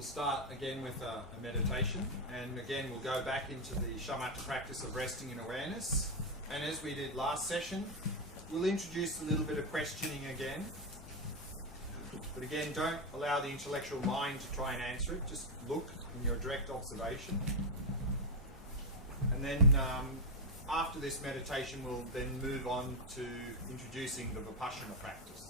we'll start again with a meditation, and again we'll go back into the shamatha practice of resting in awareness. And as we did last session, we'll introduce a little bit of questioning again. But again, don't allow the intellectual mind to try and answer it, just look in your direct observation. And then after this meditation, we'll then move on to introducing the vipassana practice.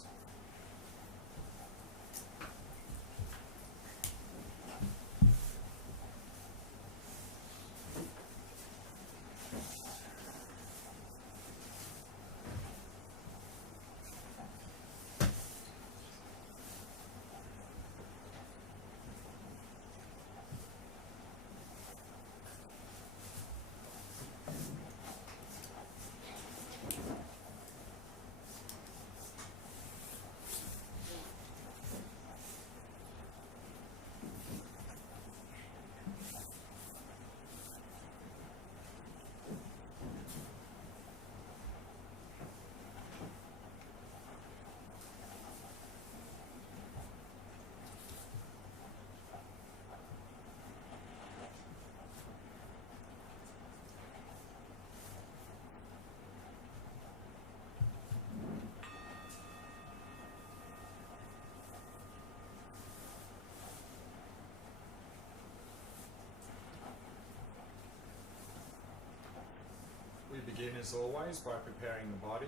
We begin as always by preparing the body,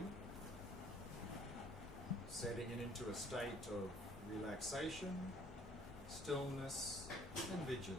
setting it into a state of relaxation, stillness, and vigilance.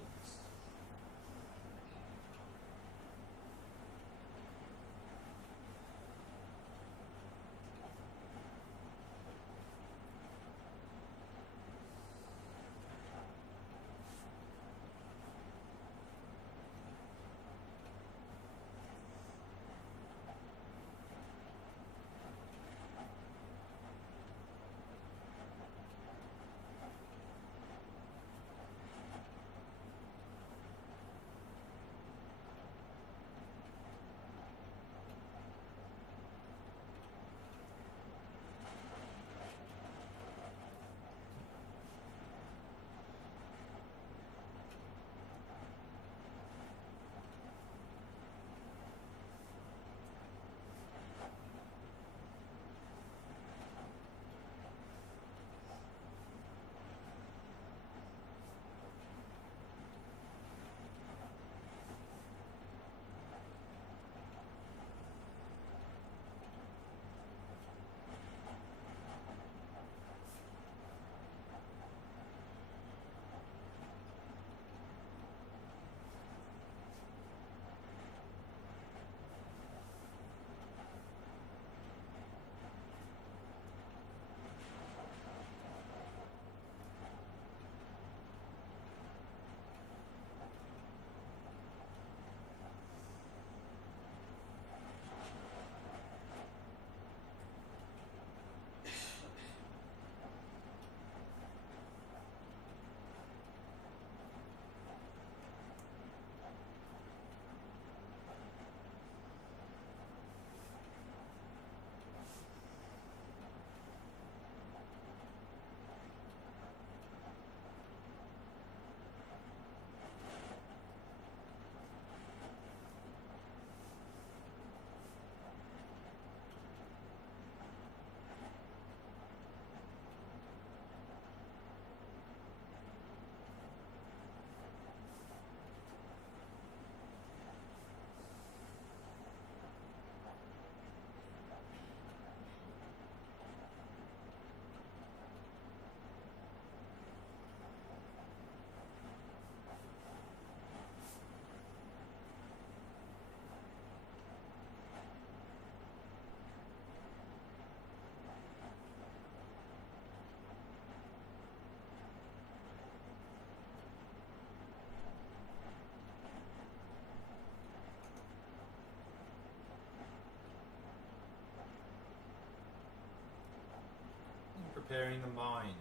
Preparing the mind,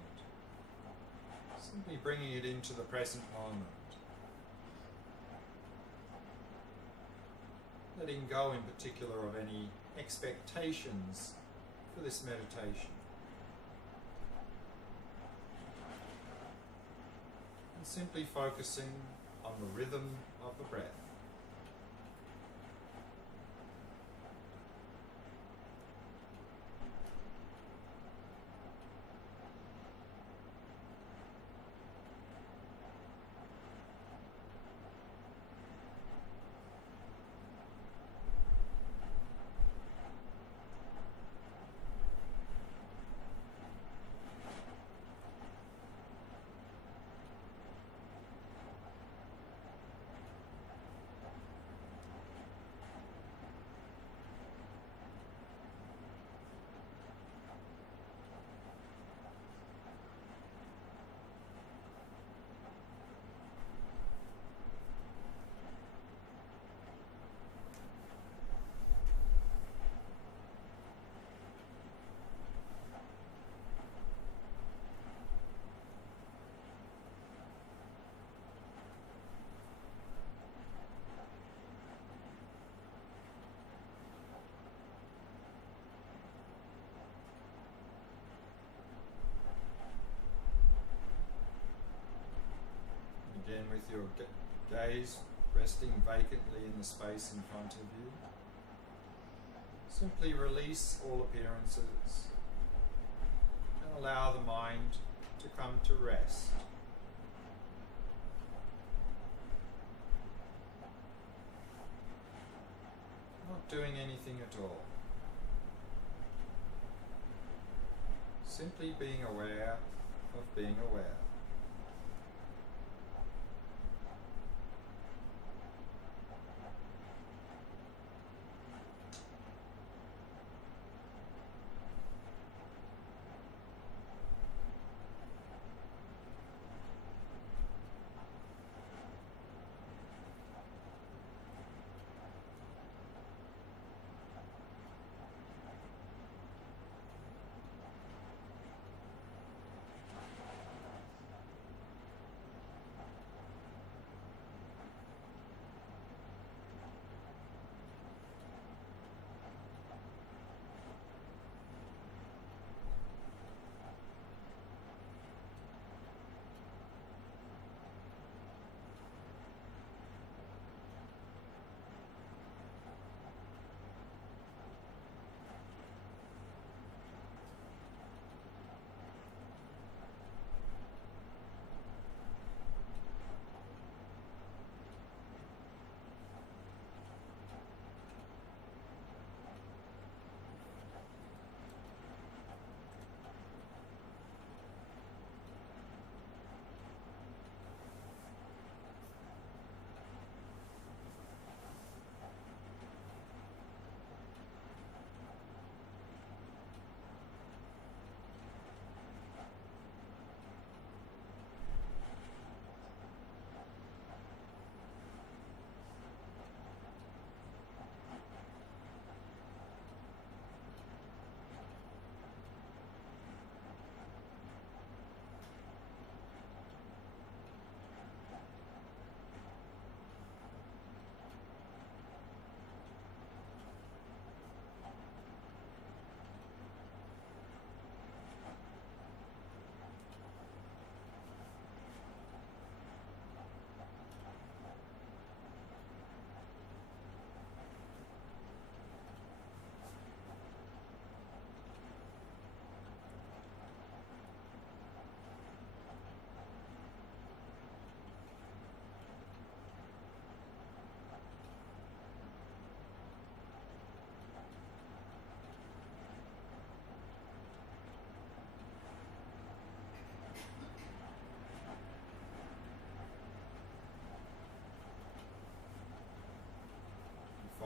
simply bringing it into the present moment, letting go in particular of any expectations for this meditation. and simply focusing on the rhythm of the breath. Again, with your gaze resting vacantly in the space in front of you, simply release all appearances and allow the mind to come to rest. Not doing anything at all. Simply being aware of being aware.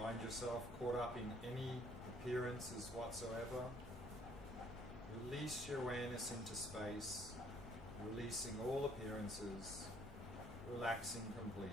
Find yourself caught up in any appearances whatsoever, release your awareness into space, releasing all appearances, relaxing completely.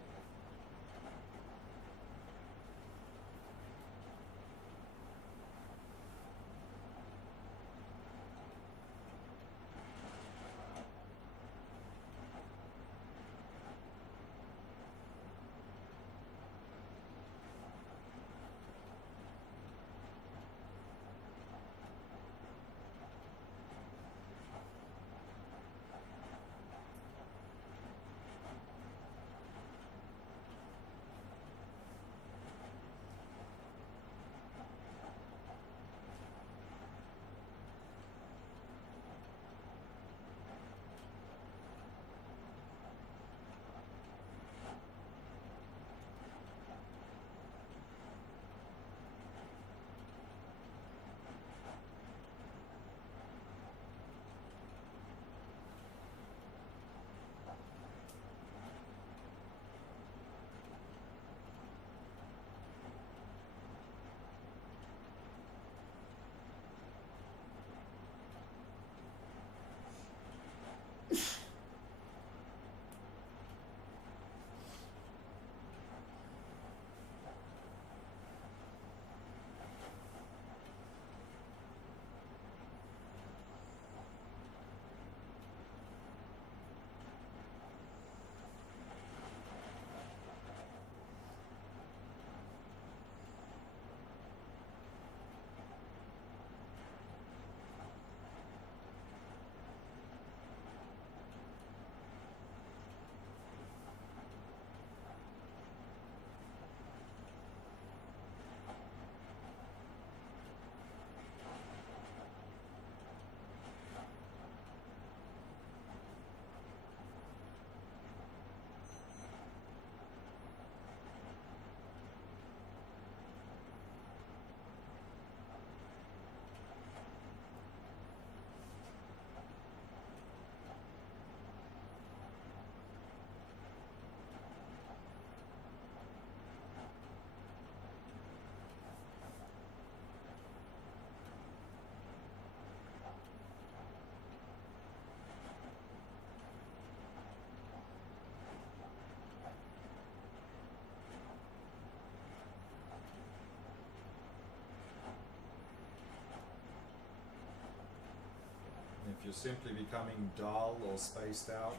If you're simply becoming dull or spaced out,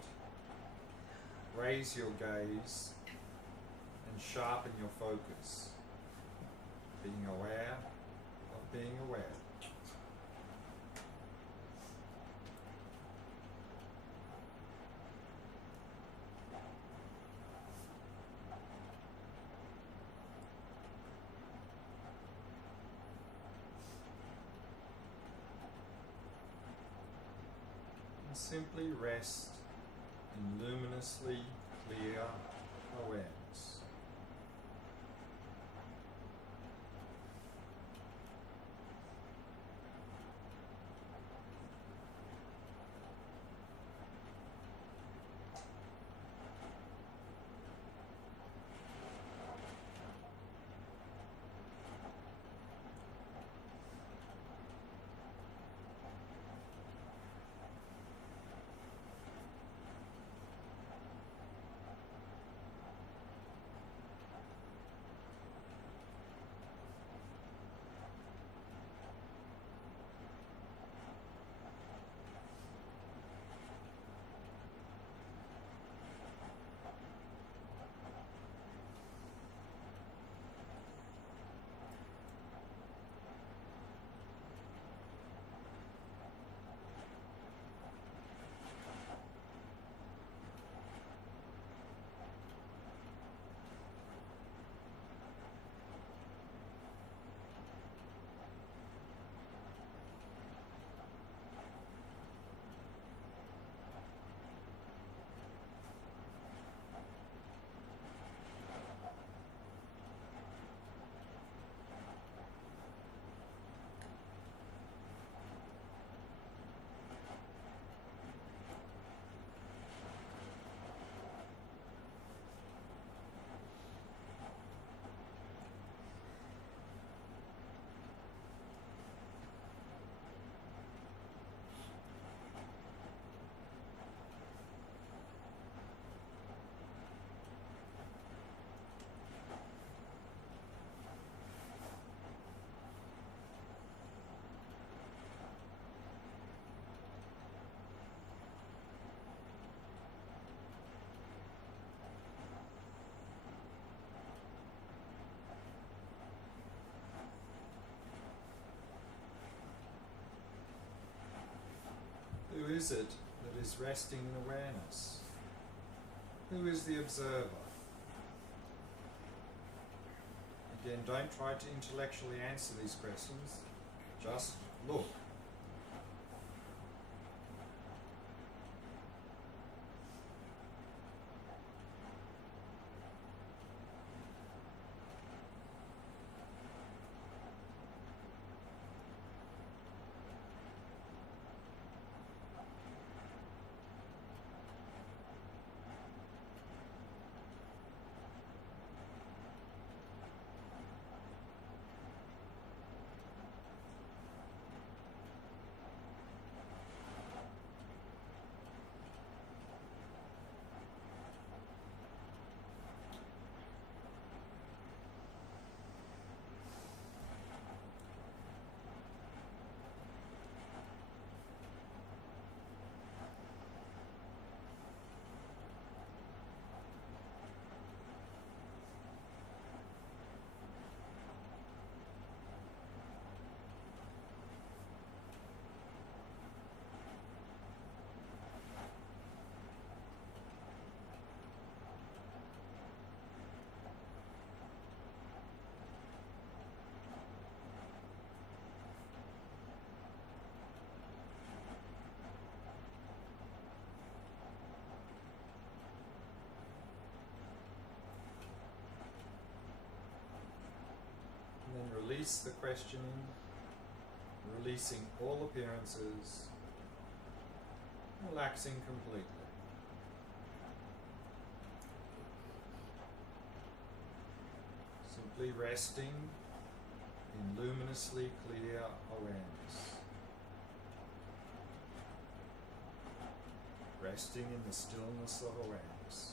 raise your gaze and sharpen your focus, being aware of being aware. And simply rest in luminously clear awareness. Who is it that is resting in awareness? Who is the observer? Again, don't try to intellectually answer these questions, just look. Then release the questioning, releasing all appearances, relaxing completely. Simply resting in luminously clear awareness. Resting in the stillness of awareness.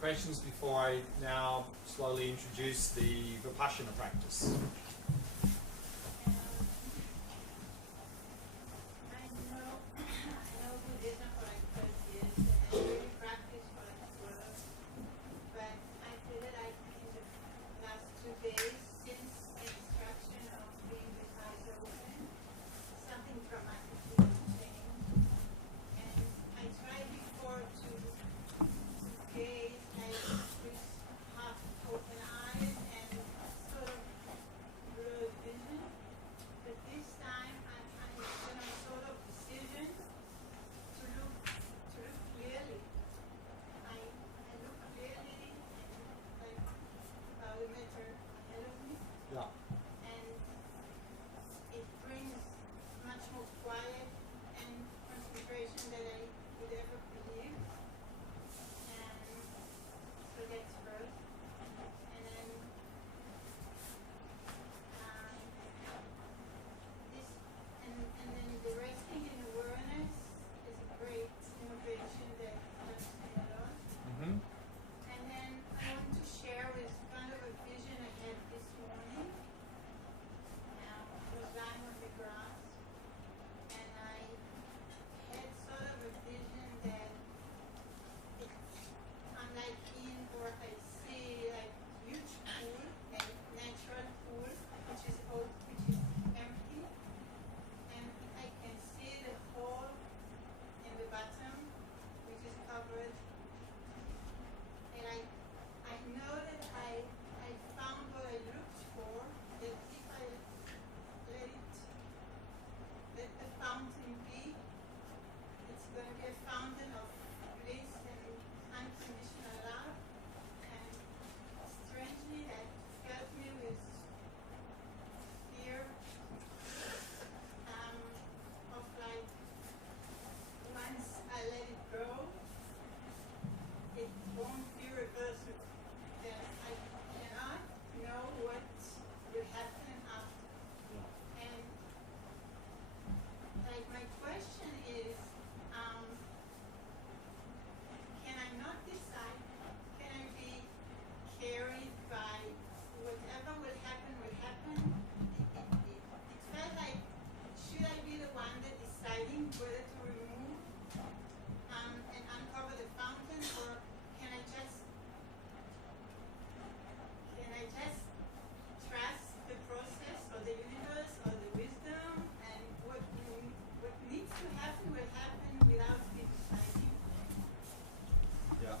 questions before I now slowly introduce the Vipassana practice?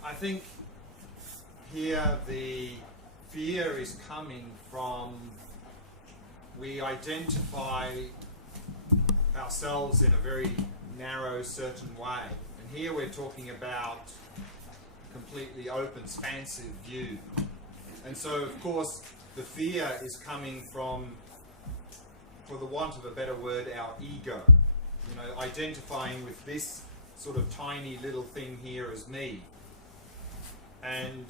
I think here the fear is coming from we identify ourselves in a very narrow, certain way. And here we're talking about a completely open, expansive view. And so, of course, the fear is coming from, for the want of a better word, our ego. You know, identifying with this sort of tiny little thing here as me. And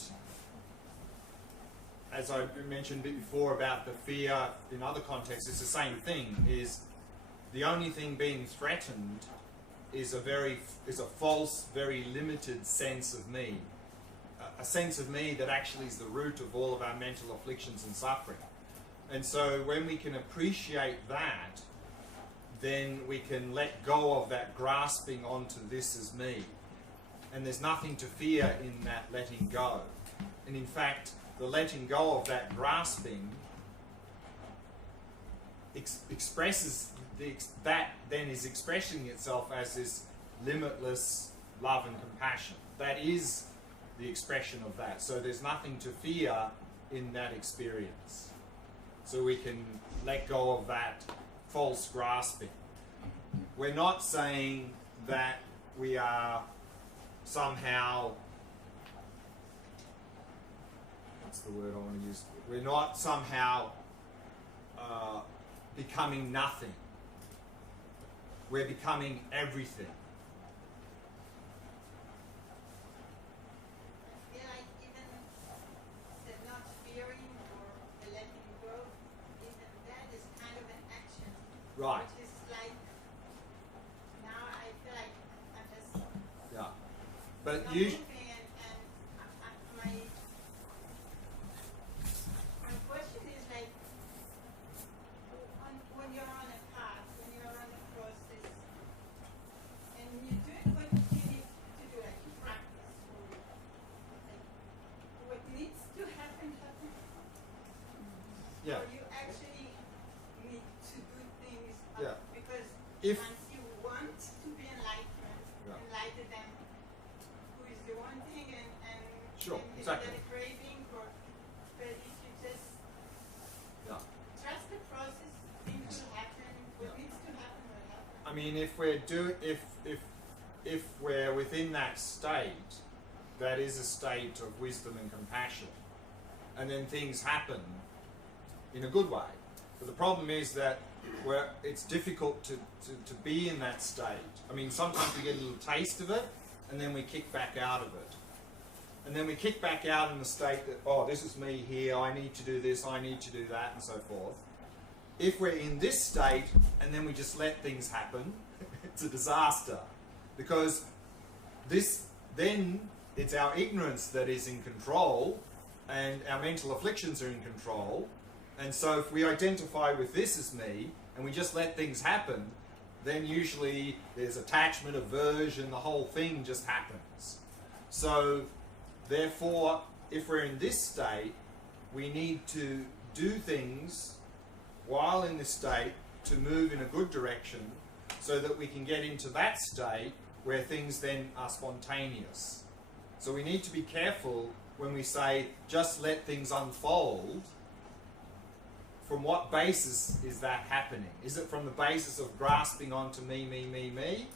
as I mentioned a bit before about the fear in other contexts, it's the same thing, is the only thing being threatened is a false, very limited sense of me. A sense of me that actually is the root of all of our mental afflictions and suffering. And so when we can appreciate that, then we can let go of that grasping onto this as me. And there's nothing to fear in that letting go. And in fact, the letting go of that grasping expresses that then is expressing itself as this limitless love and compassion. That is the expression of that. So there's nothing to fear in that experience. So we can let go of that false grasping. We're not saying that we are somehow, what's the word I want to use? We're not somehow becoming nothing. We're becoming everything. I feel like even the not fearing or the letting go, even that is kind of an action. Right. Which is like, now I feel like I'm just Yeah. But not you. moving and my Yeah. Or you actually need to do things Yeah. because If- once you want to be enlightened, Yeah. enlighten them, who is the one thing, and Sure, and exactly. that craving for, but if you just Yeah. trust the process, things will happen. What Yeah. needs to happen will happen. I mean, if we're within that state, that is a state of wisdom and compassion, and then things happen in a good way. But the problem is that it's difficult to be in that state. I mean, sometimes we get a little taste of it, and then we kick back out of it. And then we kick back out in the state that, oh, this is me here, I need to do this, I need to do that, and so forth. If we're in this state, and then we just let things happen, it's a disaster. Because then it's our ignorance that is in control, and our mental afflictions are in control. And so if we identify with this as me, and we just let things happen, then usually there's attachment, aversion, the whole thing just happens. So therefore, if we're in this state, we need to do things while in this state to move in a good direction so that we can get into that state where things then are spontaneous. So we need to be careful when we say, just let things unfold. From what basis is that happening? Is it from the basis of grasping onto me, me, me, me?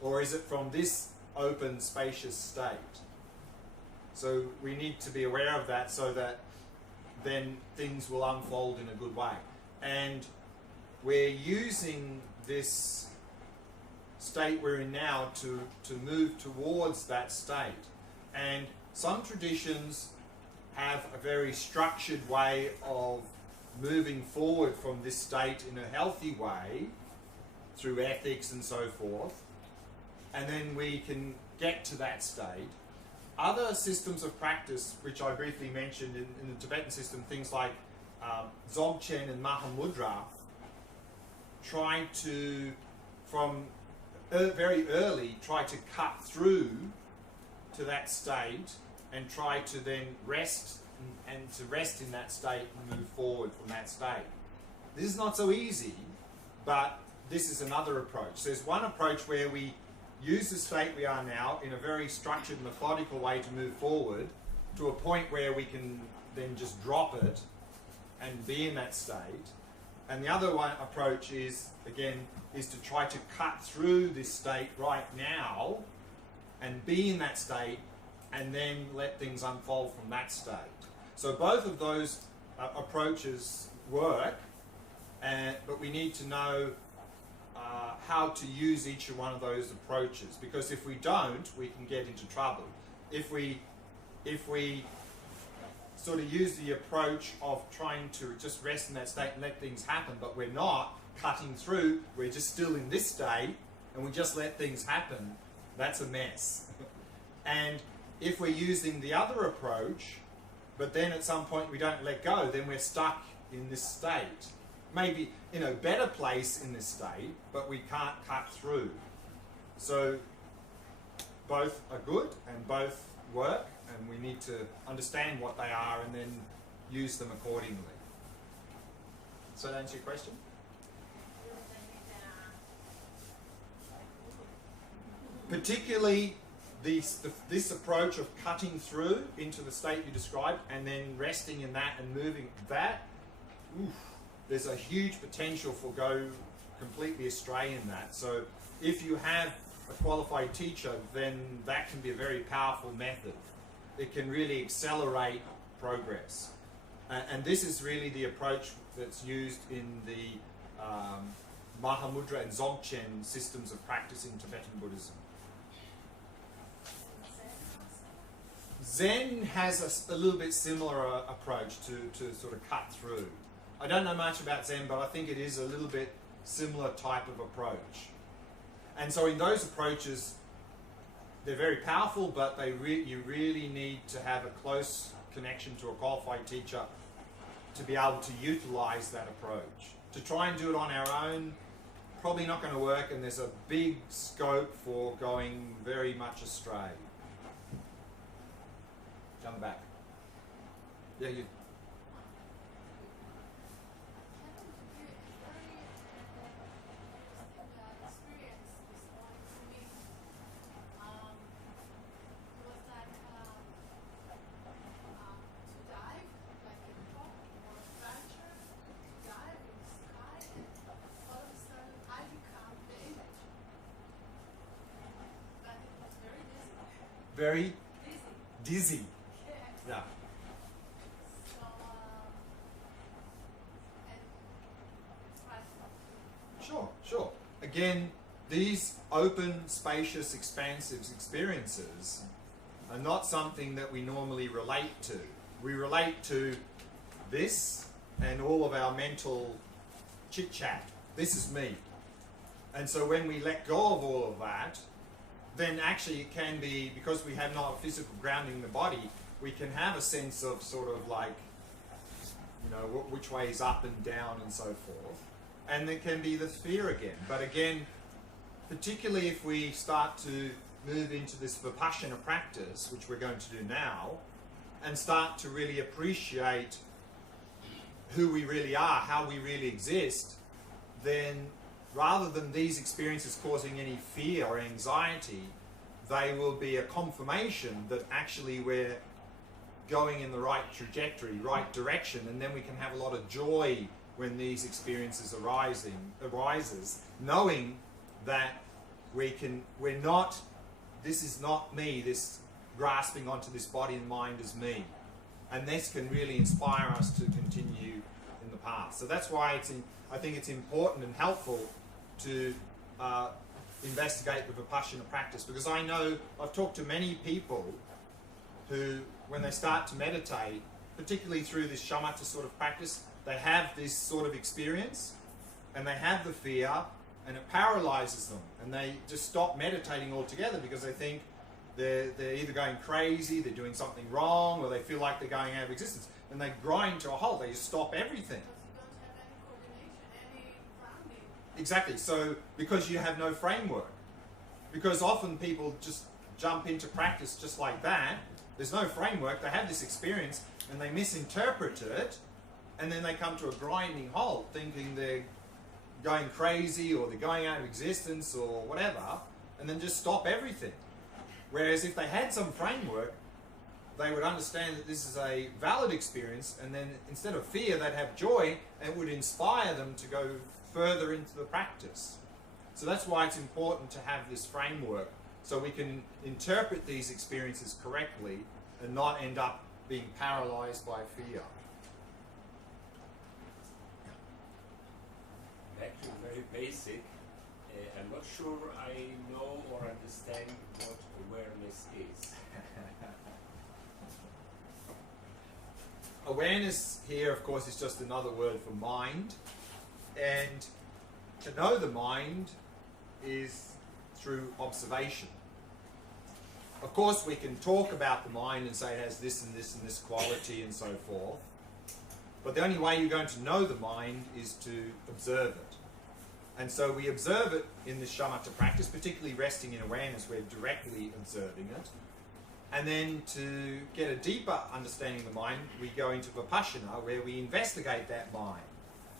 Or is it from this open, spacious state? So we need to be aware of that so that then things will unfold in a good way. And we're using this state we're in now to move towards that state. And some traditions have a very structured way of moving forward from this state in a healthy way through ethics and so forth, and then we can get to that state. Other systems of practice, which I briefly mentioned in the Tibetan system, things like Dzogchen and Mahamudra, try to, from very early, try to cut through to that state and try to then rest and to rest in that state and move forward from that state. This is not so easy, but this is another approach. There's one approach where we use the state we are now in a very structured, methodical way to move forward to a point where we can then just drop it and be in that state. And the other one approach is, again, is to try to cut through this state right now and be in that state and then let things unfold from that state. So both of those approaches work, but we need to know how to use each one of those approaches, because if we don't, we can get into trouble. If we sort of use the approach of trying to just rest in that state and let things happen, but we're not cutting through, we're just still in this state and we just let things happen, that's a mess. And if we're using the other approach, but then at some point we don't let go, then we're stuck in this state. Maybe in a better place in this state, but we can't cut through. So both are good and both work, and we need to understand what they are and then use them accordingly. So that answer your question? Particularly this approach of cutting through into the state you described and then resting in that and moving that, there's a huge potential for go completely astray in that. So if you have a qualified teacher, then that can be a very powerful method. It can really accelerate progress. And this is really the approach that's used in the Mahamudra and Dzogchen systems of practice in Tibetan Buddhism. Zen has a little bit similar approach to sort of cut through. I don't know much about Zen, but I think it is a little bit similar type of approach. And so in those approaches, they're very powerful, but you really need to have a close connection to a qualified teacher to be able to utilize that approach. To try and do it on our own, probably not going to work, and there's a big scope for going very much astray. Down the back. Yeah, you. very Dizzy. dizzy. Yeah. Yeah. So, and it's Sure, sure. Again, these open, spacious, expansive experiences are not something that we normally relate to. We relate to this and all of our mental chit-chat. This is me. And so when we let go of all of that, then actually it can be, because we have not physical grounding in the body, we can have a sense of sort of like, you know, which way is up and down and so forth. And there can be the fear again. But again, particularly if we start to move into this Vipassana practice, which we're going to do now, and start to really appreciate who we really are, how we really exist, then rather than these experiences causing any fear or anxiety, they will be a confirmation that actually we're going in the right trajectory, right direction, and then we can have a lot of joy when these experiences arises, knowing that we're not, this is not me, this grasping onto this body and mind as me. And this can really inspire us to continue in the path. So that's why I think it's important and helpful to investigate the Vipassana practice, because I know I've talked to many people who, when they start to meditate, particularly through this shamatha sort of practice, they have this sort of experience and they have the fear and it paralyzes them and they just stop meditating altogether because they think they're either going crazy, they're doing something wrong, or they feel like they're going out of existence, and they grind to a halt. They just stop everything. because you don't have any coordination, any grounding. Exactly. So because you have no framework, because often people just jump into practice just like that. There's no framework. They have this experience and they misinterpret it, and then they come to a grinding halt, thinking they're going crazy or they're going out of existence or whatever, and then just stop everything. Whereas if they had some framework, they would understand that this is a valid experience, and then instead of fear, they'd have joy, and it would inspire them to go further into the practice. So that's why it's important to have this framework, so we can interpret these experiences correctly and not end up being paralyzed by fear. Back to very basic. I'm not sure I know or understand what awareness is. Awareness here, of course, is just another word for mind. And to know the mind is through observation. Of course, we can talk about the mind and say it has this and this and this quality and so forth. But the only way you're going to know the mind is to observe it. And so we observe it in the shamatha practice, particularly resting in awareness, we're directly observing it. And then to get a deeper understanding of the mind, we go into Vipassana, where we investigate that mind.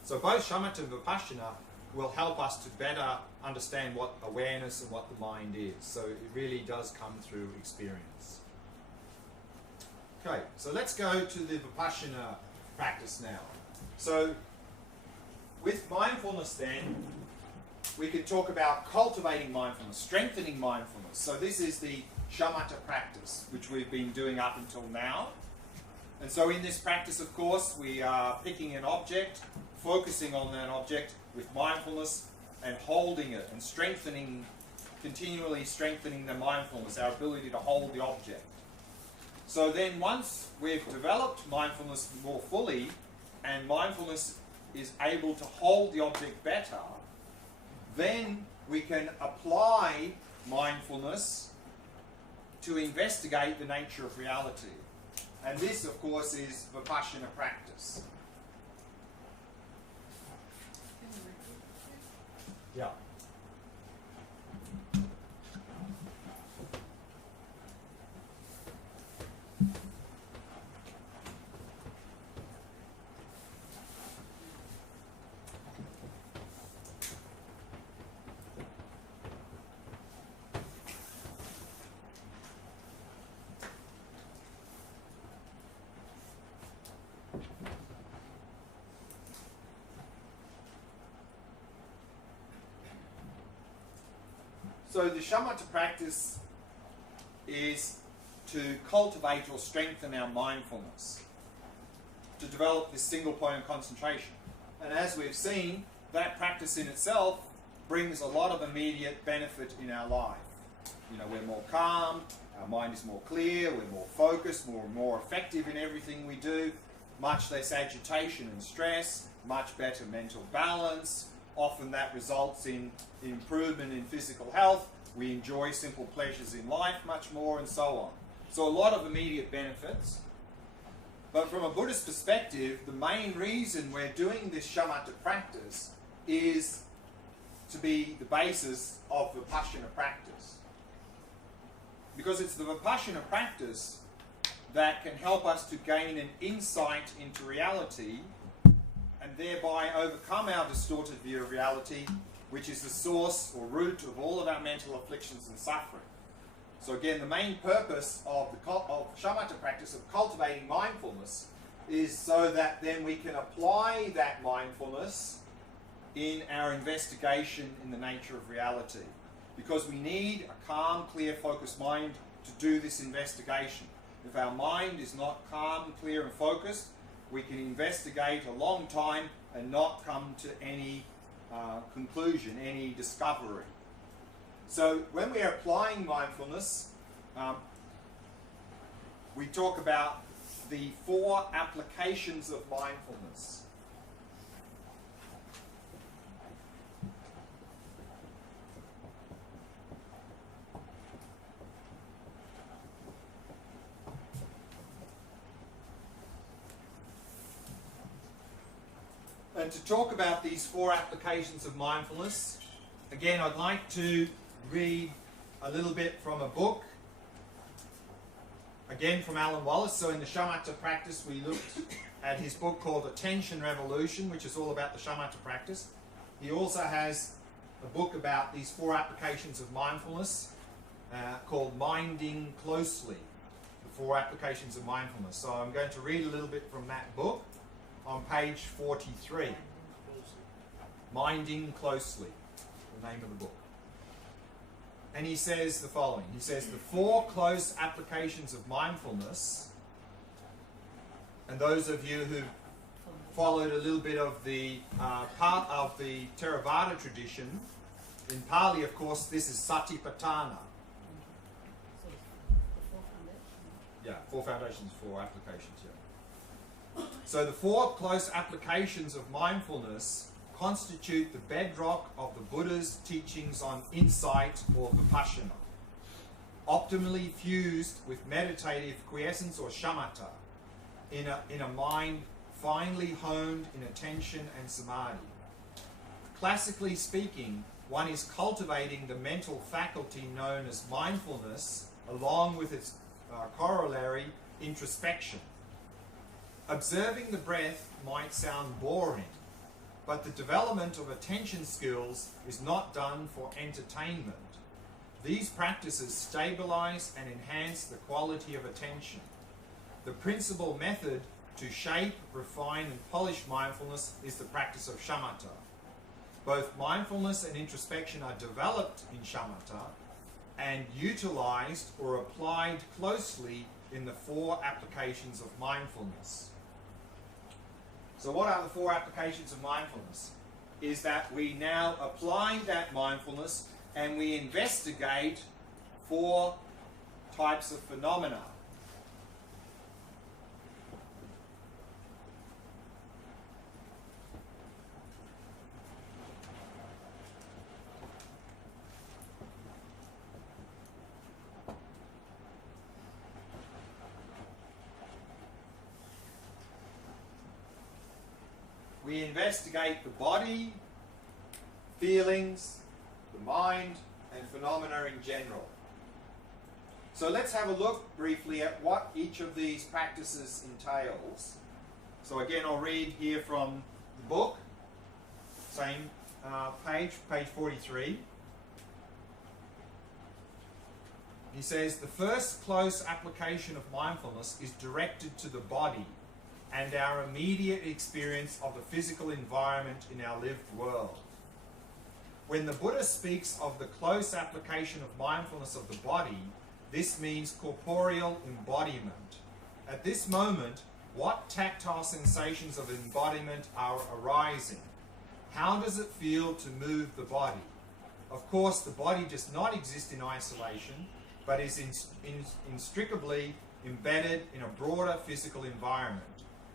So both shamatha and Vipassana will help us to better understand what awareness and what the mind is. So it really does come through experience. Okay, so let's go to the Vipassana practice now. So with mindfulness then, we can talk about cultivating mindfulness, strengthening mindfulness. So this is the shamatha practice, which we've been doing up until now. And so in this practice, of course, we are picking an object, focusing on that object with mindfulness and holding it and strengthening, continually strengthening the mindfulness, our ability to hold the object. So then once we've developed mindfulness more fully and mindfulness is able to hold the object better, then we can apply mindfulness to investigate the nature of reality. And this, of course, is Vipassana practice. Yeah. So the shamatha practice is to cultivate or strengthen our mindfulness, to develop this single point of concentration. And as we've seen, that practice in itself brings a lot of immediate benefit in our life. You know, we're more calm, our mind is more clear, we're more focused, more effective in everything we do, much less agitation and stress, much better mental balance. Often that results in improvement in physical health. We enjoy simple pleasures in life much more, and so on. So a lot of immediate benefits. But from a Buddhist perspective, the main reason we're doing this shamatha practice is to be the basis of Vipassana practice. Because it's the Vipassana practice that can help us to gain an insight into reality and thereby overcome our distorted view of reality, which is the source or root of all of our mental afflictions and suffering. So again, the main purpose of shamatha practice, of cultivating mindfulness, is so that then we can apply that mindfulness in our investigation in the nature of reality. Because we need a calm, clear, focused mind to do this investigation. If our mind is not calm, clear and focused, we can investigate a long time and not come to any conclusion, any discovery. So when we are applying mindfulness, we talk about the 4 applications of mindfulness. And to talk about these 4 applications of mindfulness, again, I'd like to read a little bit from a book, again from Alan Wallace. So in the shamatha practice, we looked at his book called Attention Revolution, which is all about the shamatha practice. He also has a book about these 4 applications of mindfulness called Minding Closely, the 4 applications of mindfulness. So I'm going to read a little bit from that book on page 43. Minding Closely, the name of the book. And he says the following. He says, the 4 close applications of mindfulness, and those of you who followed a little bit of the part of the Theravada tradition, in Pali, of course, this is Satipatthana. Yeah, 4 foundations, 4 applications, yeah. So the 4 close applications of mindfulness constitute the bedrock of the Buddha's teachings on insight or Vipassana, optimally fused with meditative quiescence or shamatha in a mind finely honed in attention and samadhi. Classically speaking, one is cultivating the mental faculty known as mindfulness along with its corollary, introspection. Observing the breath might sound boring, but the development of attention skills is not done for entertainment. These practices stabilize and enhance the quality of attention. The principal method to shape, refine, and polish mindfulness is the practice of shamatha. Both mindfulness and introspection are developed in shamatha and utilized or applied closely in the 4 applications of mindfulness. So what are the 4 applications of mindfulness? Is that we now apply that mindfulness and we investigate 4 types of phenomena. We investigate the body, feelings, the mind, and phenomena in general. So let's have a look briefly at what each of these practices entails. So again, I'll read here from the book, same page 43. He says, the first close application of mindfulness is directed to the body and our immediate experience of the physical environment in our lived world. When the Buddha speaks of the close application of mindfulness of the body, This means corporeal embodiment. At this moment, what tactile sensations of embodiment are arising? How does it feel to move the body? Of course, the body does not exist in isolation, but is inextricably embedded in a broader physical environment.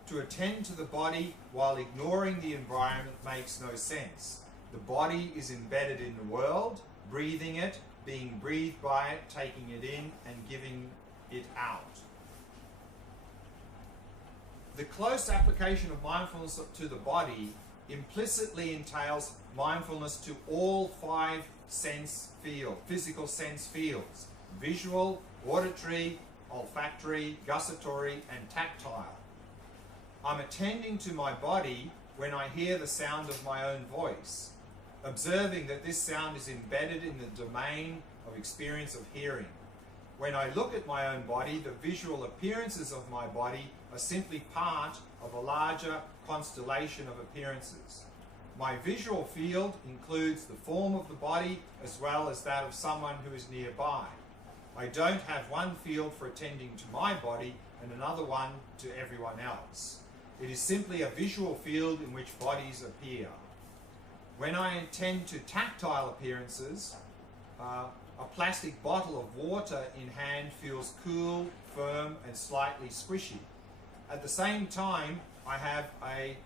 To attend to the body while ignoring the environment makes no sense. The body is embedded in the world, breathing it, being breathed by it, taking it in, and giving it out. The close application of mindfulness to the body implicitly entails mindfulness to all 5 physical sense fields: visual, auditory, olfactory, gustatory, and tactile. I'm attending to my body when I hear the sound of my own voice, observing that this sound is embedded in the domain of experience of hearing. When I look at my own body, the visual appearances of my body are simply part of a larger constellation of appearances. My visual field includes the form of the body as well as that of someone who is nearby. I don't have one field for attending to my body and another one to everyone else. It is simply a visual field in which bodies appear. When I attend to tactile appearances, a plastic bottle of water in hand feels cool, firm, and slightly squishy. At the same time, I have a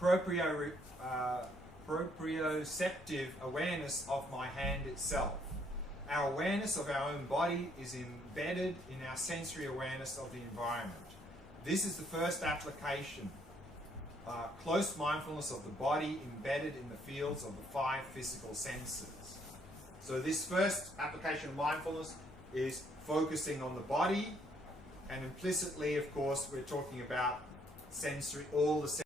proprioceptive awareness of my hand itself. Our awareness of our own body is embedded in our sensory awareness of the environment. This is the first application. Close mindfulness of the body embedded in the fields of the 5 physical senses. So this first application of mindfulness is focusing on the body, and implicitly, of course, we're talking about sensory, all the